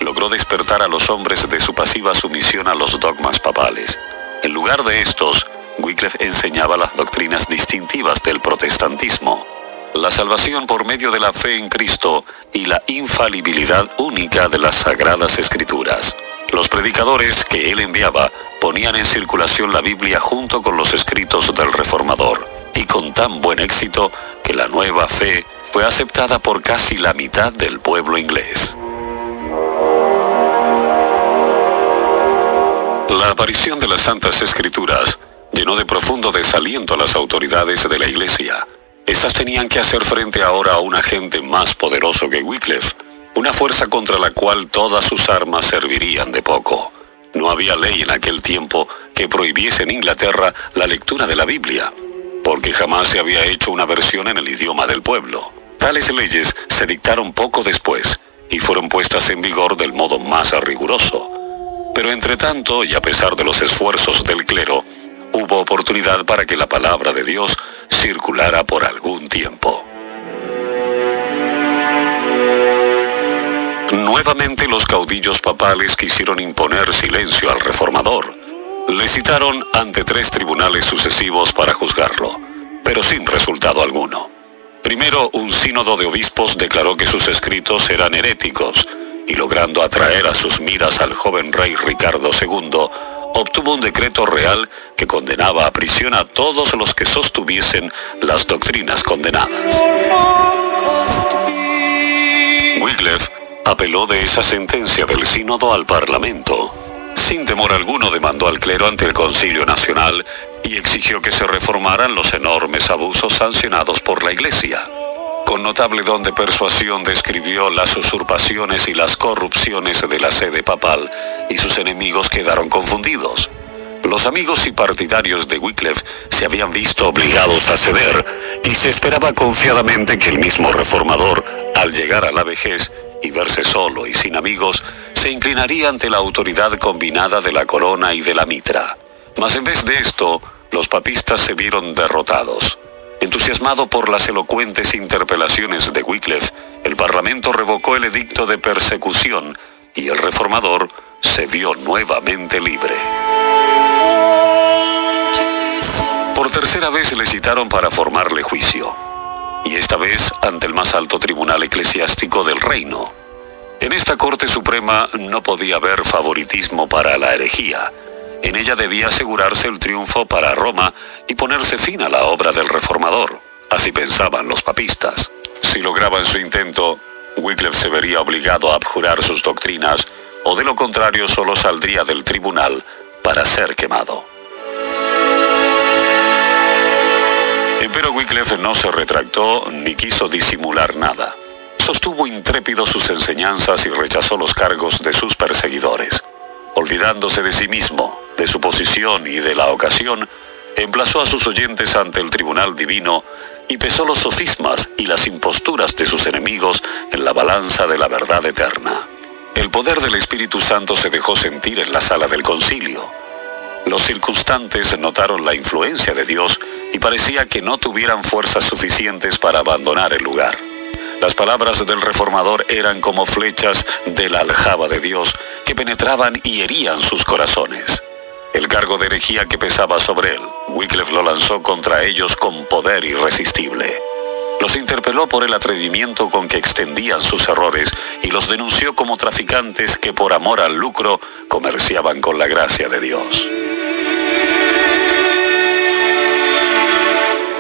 logró despertar a los hombres de su pasiva sumisión a los dogmas papales. En lugar de estos, Wycliffe enseñaba las doctrinas distintivas del protestantismo: la salvación por medio de la fe en Cristo y la infalibilidad única de las Sagradas Escrituras. Los predicadores que él enviaba ponían en circulación la Biblia junto con los escritos del reformador, y con tan buen éxito que la nueva fe fue aceptada por casi la mitad del pueblo inglés. La aparición de las Santas Escrituras llenó de profundo desaliento a las autoridades de la Iglesia. Estas tenían que hacer frente ahora a un agente más poderoso que Wycliffe, una fuerza contra la cual todas sus armas servirían de poco. No había ley en aquel tiempo que prohibiese en Inglaterra la lectura de la Biblia, porque jamás se había hecho una versión en el idioma del pueblo. Tales leyes se dictaron poco después y fueron puestas en vigor del modo más riguroso. Pero entre tanto, y a pesar de los esfuerzos del clero, hubo oportunidad para que la palabra de Dios circulara por algún tiempo. Nuevamente los caudillos papales quisieron imponer silencio al reformador. Le citaron ante 3 tribunales sucesivos para juzgarlo, pero sin resultado alguno. Primero, un sínodo de obispos declaró que sus escritos eran heréticos, y logrando atraer a sus miras al joven rey Ricardo II, obtuvo un decreto real que condenaba a prisión a todos los que sostuviesen las doctrinas condenadas. Wycliffe apeló de esa sentencia del sínodo al Parlamento. Sin temor alguno demandó al clero ante el Concilio Nacional y exigió que se reformaran los enormes abusos sancionados por la Iglesia. Con notable don de persuasión describió las usurpaciones y las corrupciones de la sede papal, y sus enemigos quedaron confundidos. Los amigos y partidarios de Wycliffe se habían visto obligados a ceder, y se esperaba confiadamente que el mismo reformador, al llegar a la vejez y verse solo y sin amigos, se inclinaría ante la autoridad combinada de la corona y de la mitra. Mas en vez de esto, los papistas se vieron derrotados. Entusiasmado por las elocuentes interpelaciones de Wycliffe, el Parlamento revocó el edicto de persecución y el reformador se vio nuevamente libre. Por tercera vez le citaron para formarle juicio, y esta vez ante el más alto tribunal eclesiástico del reino. En esta Corte Suprema no podía haber favoritismo para la herejía. En ella debía asegurarse el triunfo para Roma y ponerse fin a la obra del reformador. Así pensaban los papistas. Si lograban su intento, Wycliffe se vería obligado a abjurar sus doctrinas, o de lo contrario solo saldría del tribunal para ser quemado. Empero Wycliffe no se retractó ni quiso disimular nada. Sostuvo intrépido sus enseñanzas y rechazó los cargos de sus perseguidores. Olvidándose de sí mismo, de su posición y de la ocasión, emplazó a sus oyentes ante el tribunal divino y pesó los sofismas y las imposturas de sus enemigos en la balanza de la verdad eterna. El poder del Espíritu Santo se dejó sentir en la sala del concilio. Los circunstantes notaron la influencia de Dios y parecía que no tuvieran fuerzas suficientes para abandonar el lugar. Las palabras del reformador eran como flechas de la aljaba de Dios que penetraban y herían sus corazones. El cargo de herejía que pesaba sobre él, Wycliffe lo lanzó contra ellos con poder irresistible. Los interpeló por el atrevimiento con que extendían sus errores y los denunció como traficantes que por amor al lucro comerciaban con la gracia de Dios.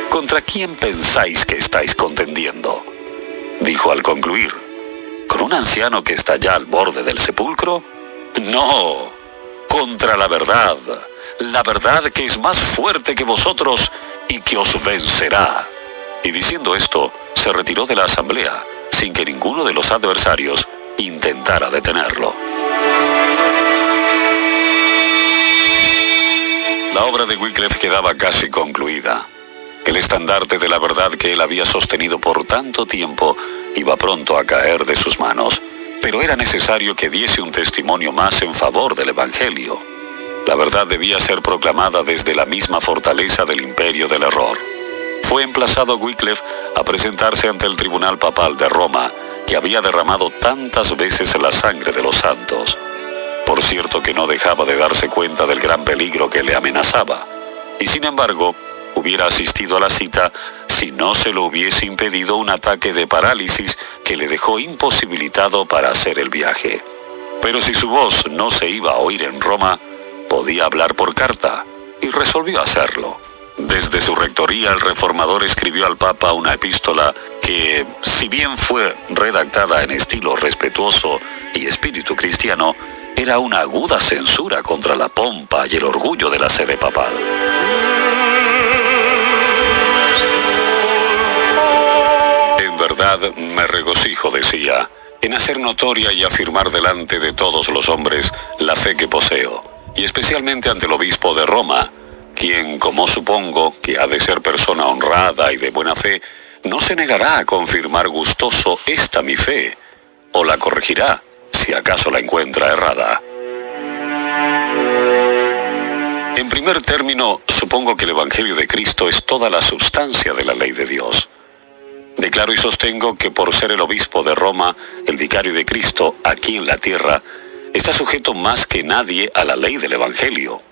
¿Contra quién pensáis que estáis contendiendo?, dijo al concluir. ¿Con un anciano que está ya al borde del sepulcro? No, contra la verdad que es más fuerte que vosotros y que os vencerá. Y diciendo esto, se retiró de la asamblea, sin que ninguno de los adversarios intentara detenerlo. La obra de Wycliffe quedaba casi concluida. El estandarte de la verdad que él había sostenido por tanto tiempo iba pronto a caer de sus manos, pero era necesario que diese un testimonio más en favor del Evangelio. La verdad debía ser proclamada desde la misma fortaleza del imperio del error. Fue emplazado Wycliffe a presentarse ante el tribunal papal de Roma, que había derramado tantas veces la sangre de los santos. Por cierto que no dejaba de darse cuenta del gran peligro que le amenazaba, y sin embargo, hubiera asistido a la cita si no se lo hubiese impedido un ataque de parálisis que le dejó imposibilitado para hacer el viaje. Pero si su voz no se iba a oír en Roma, podía hablar por carta, y resolvió hacerlo. Desde su rectoría, el reformador escribió al Papa una epístola que, si bien fue redactada en estilo respetuoso y espíritu cristiano, era una aguda censura contra la pompa y el orgullo de la sede papal. En verdad me regocijo, decía, en hacer notoria y afirmar delante de todos los hombres la fe que poseo, y especialmente ante el obispo de Roma, quien, como supongo que ha de ser persona honrada y de buena fe, no se negará a confirmar gustoso esta mi fe, o la corregirá, si acaso la encuentra errada. En primer término, supongo que el Evangelio de Cristo es toda la substancia de la ley de Dios. Declaro y sostengo que por ser el obispo de Roma, el vicario de Cristo aquí en la tierra, está sujeto más que nadie a la ley del Evangelio.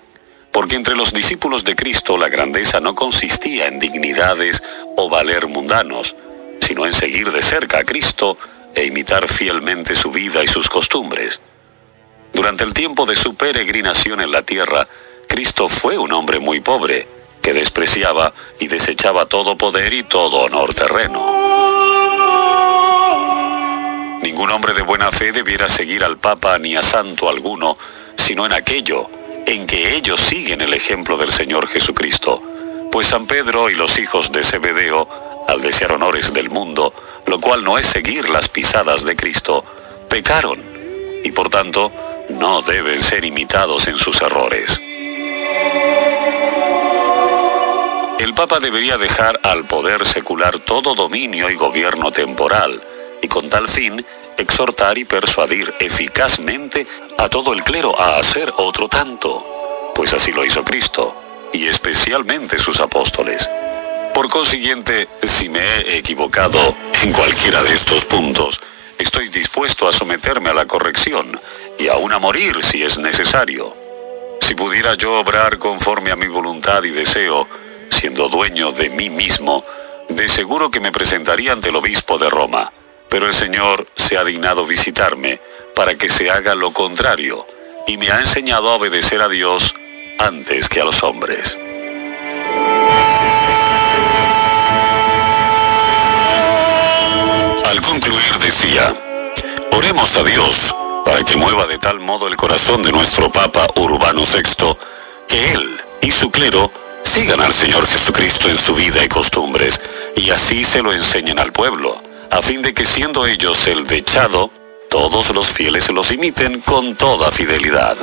Porque entre los discípulos de Cristo la grandeza no consistía en dignidades o valer mundanos, sino en seguir de cerca a Cristo e imitar fielmente su vida y sus costumbres. Durante el tiempo de su peregrinación en la tierra, Cristo fue un hombre muy pobre, que despreciaba y desechaba todo poder y todo honor terreno. Ningún hombre de buena fe debiera seguir al Papa ni a santo alguno, sino en aquello en que ellos siguen el ejemplo del Señor Jesucristo, pues San Pedro y los hijos de Zebedeo, al desear honores del mundo, lo cual no es seguir las pisadas de Cristo, pecaron, y por tanto no deben ser imitados en sus errores. El Papa debería dejar al poder secular todo dominio y gobierno temporal, y con tal fin exhortar y persuadir eficazmente a todo el clero a hacer otro tanto, pues así lo hizo Cristo, y especialmente sus apóstoles. Por consiguiente, si me he equivocado en cualquiera de estos puntos, estoy dispuesto a someterme a la corrección, y aún a morir si es necesario. Si pudiera yo obrar conforme a mi voluntad y deseo, siendo dueño de mí mismo, de seguro que me presentaría ante el obispo de Roma. Pero el Señor se ha dignado visitarme para que se haga lo contrario, y me ha enseñado a obedecer a Dios antes que a los hombres. Al concluir decía: oremos a Dios para que mueva de tal modo el corazón de nuestro Papa Urbano VI, que él y su clero Sigan al Señor Jesucristo en su vida y costumbres, y así se lo enseñen al pueblo, a fin de que siendo ellos el dechado, todos los fieles los imiten con toda fidelidad.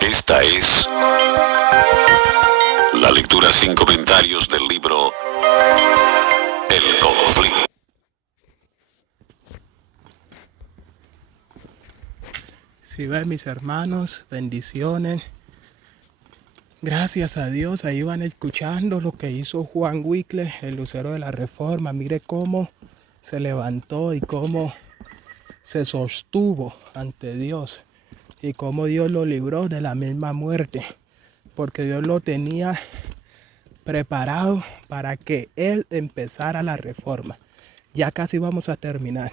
Esta es la lectura sin comentarios del libro El Conflicto. Si ven, mis hermanos, bendiciones. Gracias a Dios, ahí van escuchando lo que hizo Juan Wycliffe, el lucero de la Reforma. Mire cómo se levantó y cómo se sostuvo ante Dios y cómo Dios lo libró de la misma muerte, porque Dios lo tenía preparado para que él empezara la reforma. Ya casi vamos a terminar.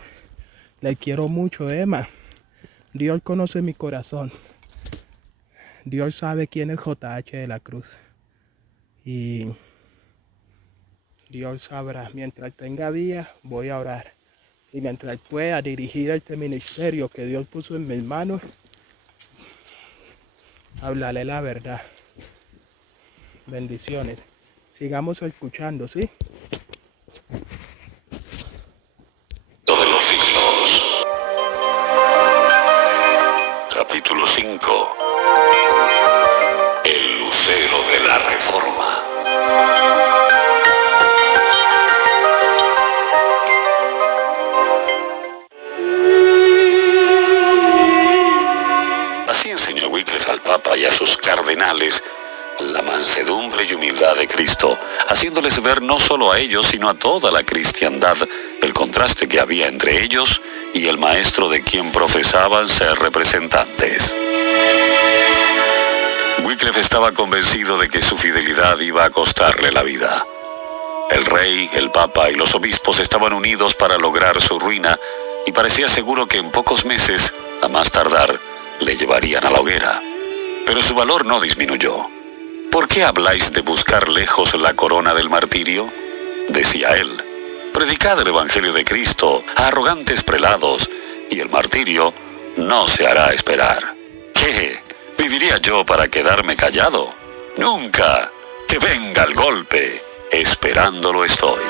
Le quiero mucho, Emma. Dios conoce mi corazón. Dios sabe quién es JH de la Cruz. Y Dios sabrá. Mientras tenga vida, voy a orar. Y mientras pueda dirigir este ministerio que Dios puso en mis manos, hablaré la verdad. Bendiciones. Sigamos escuchando, ¿sí? De los siglos. Capítulo 5. El lucero de la Reforma. Así enseñó Wycliffe al Papa y a sus cardenales la mansedumbre y humildad de Cristo, haciéndoles ver no solo a ellos, sino a toda la cristiandad, el contraste que había entre ellos y el maestro de quien profesaban ser representantes. Wycliffe estaba convencido de que su fidelidad iba a costarle la vida. El rey, el papa y los obispos estaban unidos para lograr su ruina, y parecía seguro que en pocos meses, a más tardar, le llevarían a la hoguera. Pero su valor no disminuyó. ¿Por qué habláis de buscar lejos la corona del martirio?, decía él. Predicad el Evangelio de Cristo a arrogantes prelados, y el martirio no se hará esperar. ¿Qué? ¿Viviría yo para quedarme callado? Nunca. Que venga el golpe. Esperándolo estoy.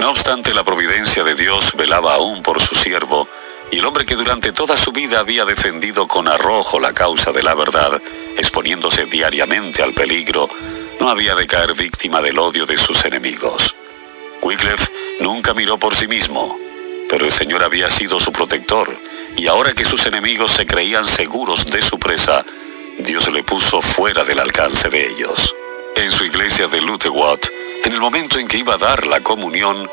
No obstante, la providencia de Dios velaba aún por su siervo, y el hombre que durante toda su vida había defendido con arrojo la causa de la verdad, exponiéndose diariamente al peligro, no había de caer víctima del odio de sus enemigos. Wycliffe nunca miró por sí mismo, pero el Señor había sido su protector, y ahora que sus enemigos se creían seguros de su presa, Dios le puso fuera del alcance de ellos. En su iglesia de Lutherwatt, en el momento en que iba a dar la comunión,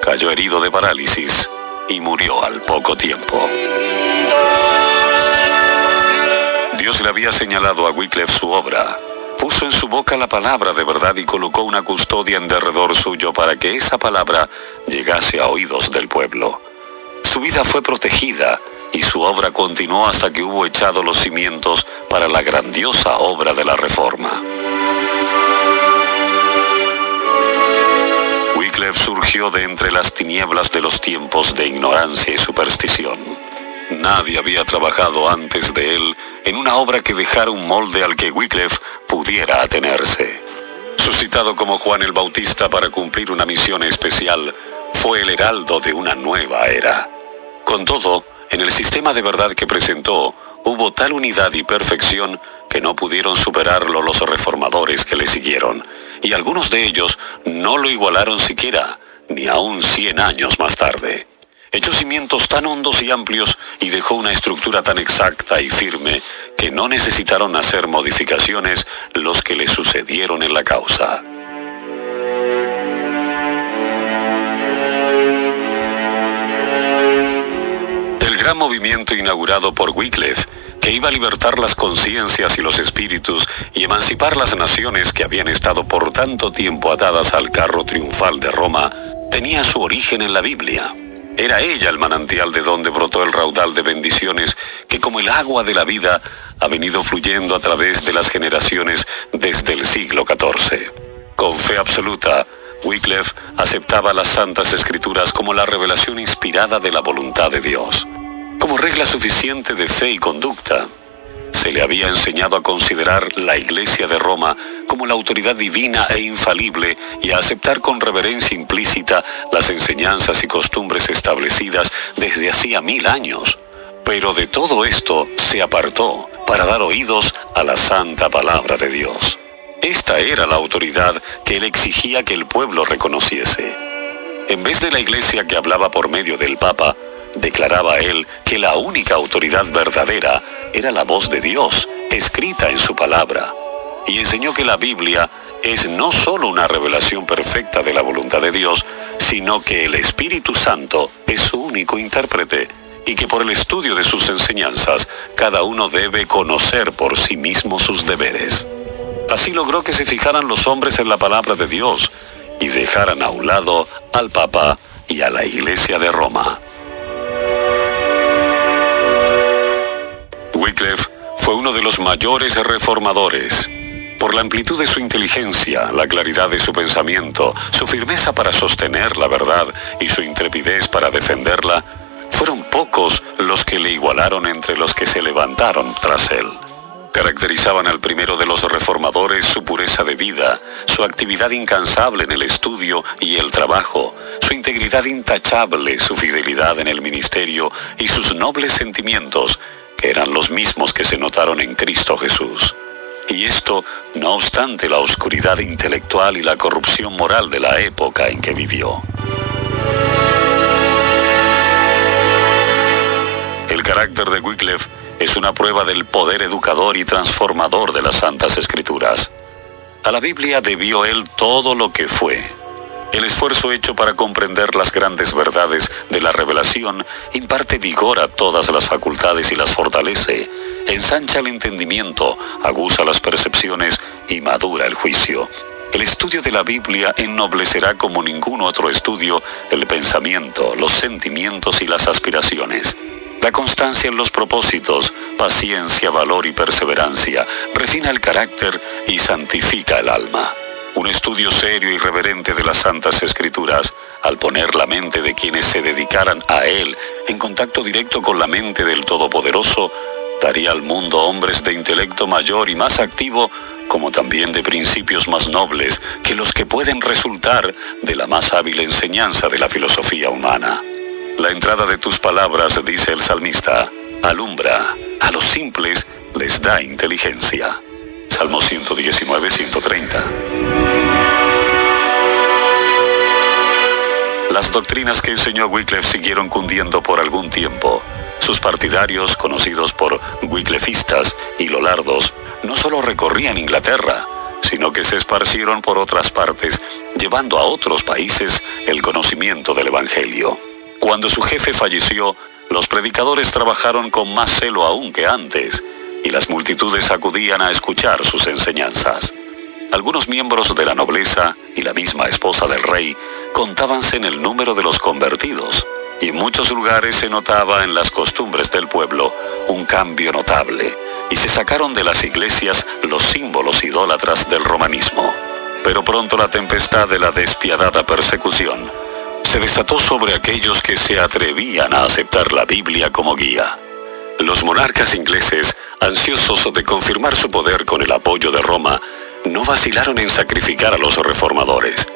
cayó herido de parálisis y murió al poco tiempo. Dios le había señalado a Wycliffe su obra, puso en su boca la palabra de verdad y colocó una custodia en derredor suyo para que esa palabra llegase a oídos del pueblo. Su vida fue protegida y su obra continuó hasta que hubo echado los cimientos para la grandiosa obra de la Reforma. Wycliffe surgió de entre las tinieblas de los tiempos de ignorancia y superstición. Nadie había trabajado antes de él en una obra que dejara un molde al que Wycliffe pudiera atenerse. Suscitado como Juan el Bautista para cumplir una misión especial, fue el heraldo de una nueva era. Con todo, en el sistema de verdad que presentó, hubo tal unidad y perfección que no pudieron superarlo los reformadores que le siguieron, y algunos de ellos no lo igualaron siquiera, ni aún 100 años más tarde. Echó cimientos tan hondos y amplios y dejó una estructura tan exacta y firme que no necesitaron hacer modificaciones los que le sucedieron en la causa. El gran movimiento inaugurado por Wycliffe, que iba a libertar las conciencias y los espíritus y emancipar las naciones que habían estado por tanto tiempo atadas al carro triunfal de Roma, tenía su origen en la Biblia. Era ella el manantial de donde brotó el raudal de bendiciones que, como el agua de la vida, ha venido fluyendo a través de las generaciones desde el siglo XIV. Con fe absoluta, Wycliffe aceptaba las Santas Escrituras como la revelación inspirada de la voluntad de Dios. Como regla suficiente de fe y conducta, se le había enseñado a considerar la Iglesia de Roma como la autoridad divina e infalible y a aceptar con reverencia implícita las enseñanzas y costumbres establecidas desde hacía 1000 años. Pero de todo esto se apartó para dar oídos a la santa palabra de Dios. Esta era la autoridad que él exigía que el pueblo reconociese. En vez de la Iglesia que hablaba por medio del Papa, declaraba él que la única autoridad verdadera era la voz de Dios, escrita en su palabra, y enseñó que la Biblia es no solo una revelación perfecta de la voluntad de Dios, sino que el Espíritu Santo es su único intérprete, y que por el estudio de sus enseñanzas, cada uno debe conocer por sí mismo sus deberes. Así logró que se fijaran los hombres en la palabra de Dios y dejaran a un lado al Papa y a la Iglesia de Roma. Wycliffe fue uno de los mayores reformadores. Por la amplitud de su inteligencia, la claridad de su pensamiento, su firmeza para sostener la verdad y su intrepidez para defenderla, fueron pocos los que le igualaron entre los que se levantaron tras él. Caracterizaban al primero de los reformadores su pureza de vida, su actividad incansable en el estudio y el trabajo, su integridad intachable, su fidelidad en el ministerio y sus nobles sentimientos, que eran los mismos que se notaron en Cristo Jesús. Y esto, no obstante la oscuridad intelectual y la corrupción moral de la época en que vivió. El carácter de Wycliffe es una prueba del poder educador y transformador de las Santas Escrituras. A la Biblia debió él todo lo que fue. El esfuerzo hecho para comprender las grandes verdades de la revelación imparte vigor a todas las facultades y las fortalece, ensancha el entendimiento, aguza las percepciones y madura el juicio. El estudio de la Biblia ennoblecerá como ningún otro estudio el pensamiento, los sentimientos y las aspiraciones. La constancia en los propósitos, paciencia, valor y perseverancia, refina el carácter y santifica el alma. Un estudio serio y reverente de las Santas Escrituras, al poner la mente de quienes se dedicaran a él en contacto directo con la mente del Todopoderoso, daría al mundo hombres de intelecto mayor y más activo, como también de principios más nobles que los que pueden resultar de la más hábil enseñanza de la filosofía humana. La entrada de tus palabras, dice el salmista, alumbra, a los simples les da inteligencia. Salmo 119, 130. Las doctrinas que enseñó Wycliffe siguieron cundiendo por algún tiempo. Sus partidarios, conocidos por wyclifistas y lolardos, no solo recorrían Inglaterra, sino que se esparcieron por otras partes, llevando a otros países el conocimiento del Evangelio. Cuando su jefe falleció, los predicadores trabajaron con más celo aún que antes, y las multitudes acudían a escuchar sus enseñanzas. Algunos miembros de la nobleza y la misma esposa del rey contábanse en el número de los convertidos, y en muchos lugares se notaba en las costumbres del pueblo un cambio notable, y se sacaron de las iglesias los símbolos idólatras del romanismo. Pero pronto la tempestad de la despiadada persecución se desató sobre aquellos que se atrevían a aceptar la Biblia como guía. Los monarcas ingleses, ansiosos de confirmar su poder con el apoyo de Roma, no vacilaron en sacrificar a los reformadores.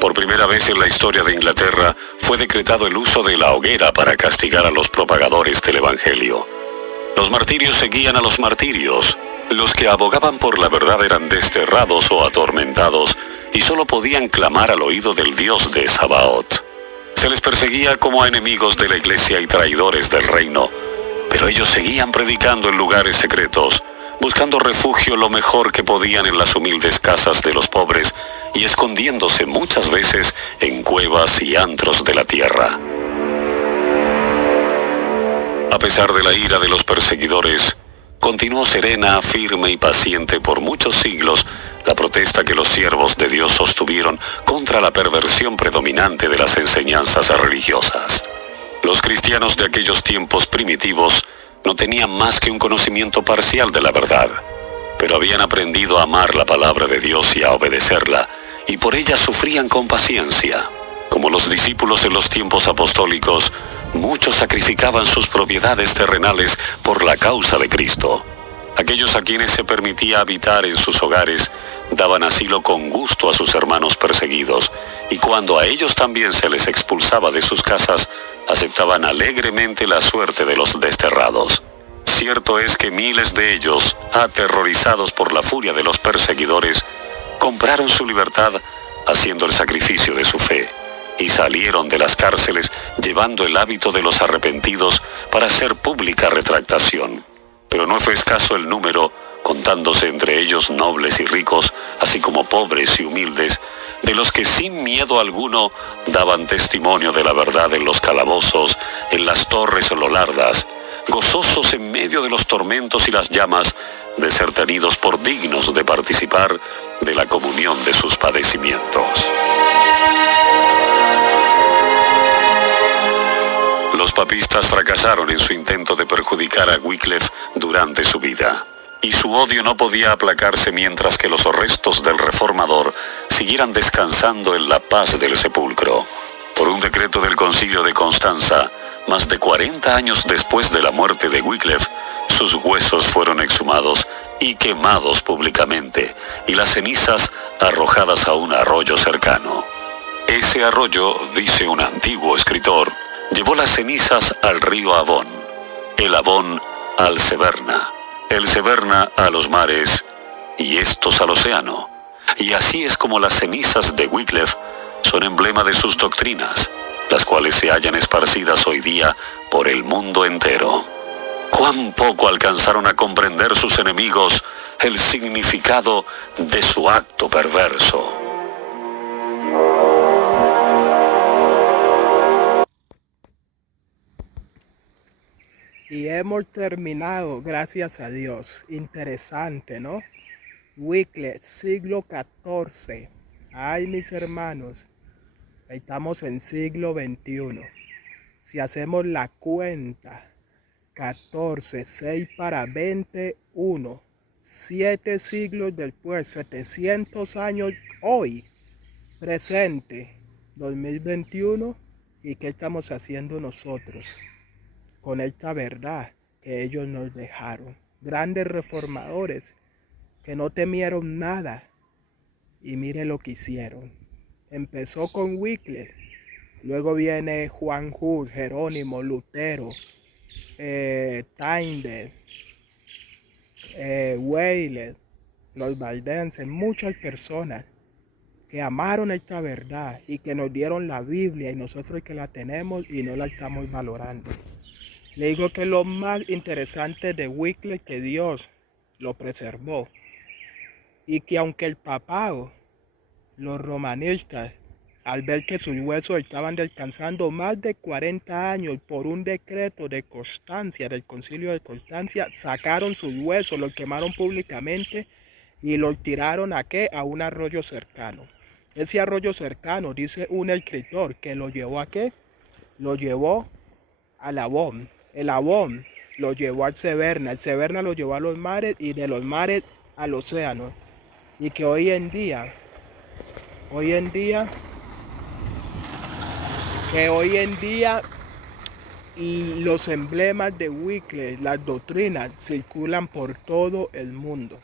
Por primera vez en la historia de Inglaterra fue decretado el uso de la hoguera para castigar a los propagadores del Evangelio. Los martirios seguían a los martirios. Los que abogaban por la verdad eran desterrados o atormentados y solo podían clamar al oído del Dios de Sabaoth. Se les perseguía como a enemigos de la iglesia y traidores del reino, pero ellos seguían predicando en lugares secretos, buscando refugio lo mejor que podían en las humildes casas de los pobres y escondiéndose muchas veces en cuevas y antros de la tierra. A pesar de la ira de los perseguidores, continuó serena, firme y paciente por muchos siglos la protesta que los siervos de Dios sostuvieron contra la perversión predominante de las enseñanzas religiosas. Los cristianos de aquellos tiempos primitivos no tenían más que un conocimiento parcial de la verdad, pero habían aprendido a amar la palabra de Dios y a obedecerla, y por ella sufrían con paciencia. Como los discípulos en los tiempos apostólicos, muchos sacrificaban sus propiedades terrenales por la causa de Cristo. Aquellos a quienes se permitía habitar en sus hogares daban asilo con gusto a sus hermanos perseguidos, y cuando a ellos también se les expulsaba de sus casas, aceptaban alegremente la suerte de los desterrados. Cierto es que miles de ellos, aterrorizados por la furia de los perseguidores, compraron su libertad haciendo el sacrificio de su fe, y salieron de las cárceles llevando el hábito de los arrepentidos para hacer pública retractación. Pero no fue escaso el número, contándose entre ellos nobles y ricos, así como pobres y humildes, de los que sin miedo alguno daban testimonio de la verdad en los calabozos, en las torres o lolardas, gozosos en medio de los tormentos y las llamas, de ser tenidos por dignos de participar de la comunión de sus padecimientos. Los papistas fracasaron en su intento de perjudicar a Wycliffe durante su vida, y su odio no podía aplacarse mientras que los restos del reformador siguieran descansando en la paz del sepulcro. Por un decreto del Concilio de Constanza, más de 40 años después de la muerte de Wycliffe, sus huesos fueron exhumados y quemados públicamente, y las cenizas arrojadas a un arroyo cercano. Ese arroyo, dice un antiguo escritor, llevó las cenizas al río Avon, el Avon al Severna, el Severna a los mares, y estos al océano. Y así es como las cenizas de Wycliffe son emblema de sus doctrinas, las cuales se hallan esparcidas hoy día por el mundo entero. Cuán poco alcanzaron a comprender sus enemigos el significado de su acto perverso. Y hemos terminado, gracias a Dios. Interesante, ¿no? Wycliffe, siglo XIV. Ay, mis hermanos, estamos en siglo XXI. Si hacemos la cuenta, 14, 6 para 21, 7 siglos después, 700 años hoy, presente, 2021, ¿y qué estamos haciendo nosotros con esta verdad que ellos nos dejaron? Grandes reformadores que no temieron nada, y mire lo que hicieron. Empezó con Wycliffe, luego viene Juan Hus, Jerónimo, Lutero, Tyndale, Weyle, los valdenses, muchas personas que amaron esta verdad y que nos dieron la Biblia, y nosotros que la tenemos y no la estamos valorando. Le digo que lo más interesante de Wycliffe, que Dios lo preservó, y que aunque el papado, los romanistas, al ver que sus huesos estaban descansando más de 40 años por un decreto de Constancia, del Concilio de Constancia, sacaron sus huesos, los quemaron públicamente y los tiraron ¿a qué? A un arroyo cercano. Ese arroyo cercano, dice un escritor, que lo llevó ¿a qué? Lo llevó al Avon. El Avon lo llevó al Severna. El Severna lo llevó a los mares, y de los mares al océano. Y que hoy en día los emblemas de Wycliffe, las doctrinas, circulan por todo el mundo.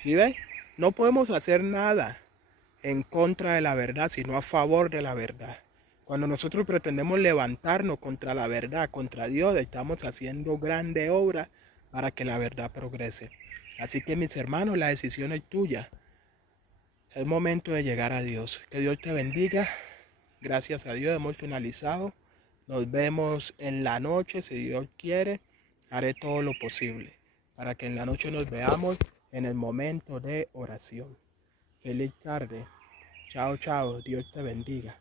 ¿Sí ves? No podemos hacer nada en contra de la verdad, sino a favor de la verdad. Cuando nosotros pretendemos levantarnos contra la verdad, contra Dios, estamos haciendo grandes obras para que la verdad progrese. Así que, mis hermanos, la decisión es tuya. Es momento de llegar a Dios. Que Dios te bendiga. Gracias a Dios hemos finalizado. Nos vemos en la noche, si Dios quiere. Haré todo lo posible para que en la noche nos veamos en el momento de oración. Feliz tarde. Chao, chao. Dios te bendiga.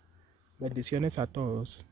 Bendiciones a todos.